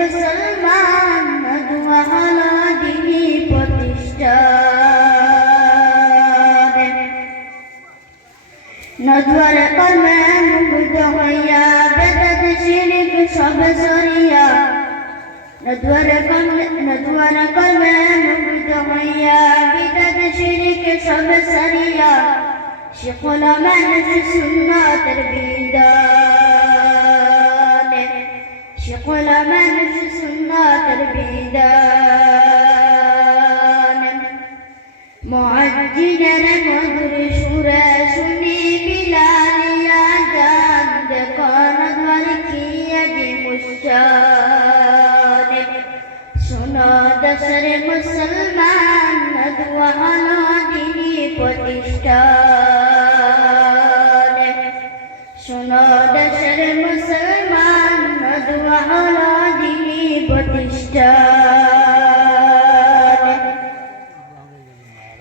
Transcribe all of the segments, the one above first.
মুসলমান মধুয়ানা দিনী প্রতিষ্ঠা নদুয়ার কর্মে মুগ্ধ হইয়া বেদত শিরিক সব সরিয়া নদুয়ার কর্মে নদুয়ার কর্মে মুগ্ধ হইয়া বেদত শিরিক সব সরিয়া শিখল মানুষ সুন্নতের বিদায় سنة الحسنى سنة معجلا مدر شراشني بلاليا جاد قامت ملكية مشان شنو دسر مسلمان ندوى على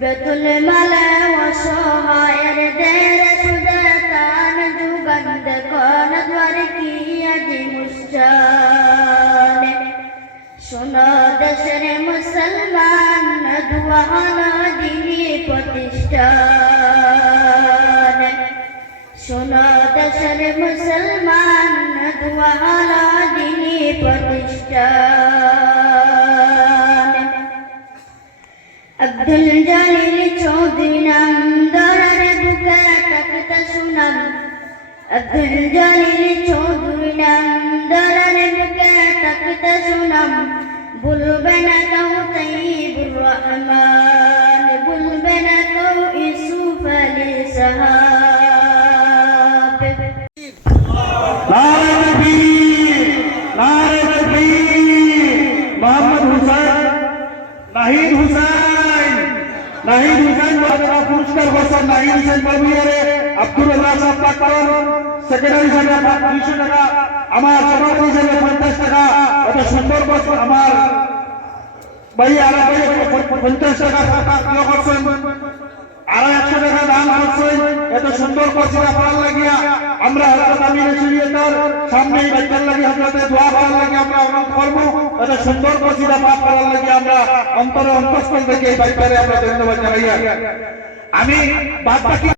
বদল মানে অসহায় দের সুদাতান দুবন্দ হন দ্বার কি আদি মুশান শোনো দেশের মুসলমান দুয়ান দিনী প্রতিষ্ঠান। শোনো দেশের মুসলমান দুয়ান দিনী প্রতিষ্ঠান। আব্দুল জলিল চৌধুরী নাম দরার বুকে শুনাম বলবে না কেউ তৈবুর রহমান বলবে না কেউ ইসুফ আলী সাহাব নারে তকবীর নারে নাহিদ হুসাইন বাজারা পুরস্কার বছর নাহিদ হুসাইন বলবিয়ারে আব্দুল রাজ্জাক সাহেব পাক করেন সেক্রেটারি আমার দুইশো টাকা, আমার সভাপতি হিসেবে পঞ্চাশ টাকা। এত সুন্দর বছর আমার ভাই আলা ভাই পঞ্চাশ টাকা প্রিয় করছেন? আরও একশো টাকা দান করছেন। এত সুন্দর কচিরা করার লাগিয়া আমরা হজরত আমির শরীয়তের সামনে এই লাগে হজরতে দোয়া করার লাগে আমরা অনুরোধ করব। এত সুন্দর কচিরা পাঠ করার লাগে আমরা অন্তরে অন্তঃস্থল থেকে এই বাইকারে আমরা ধন্যবাদ জানাইয়া আমি বাদ বাকি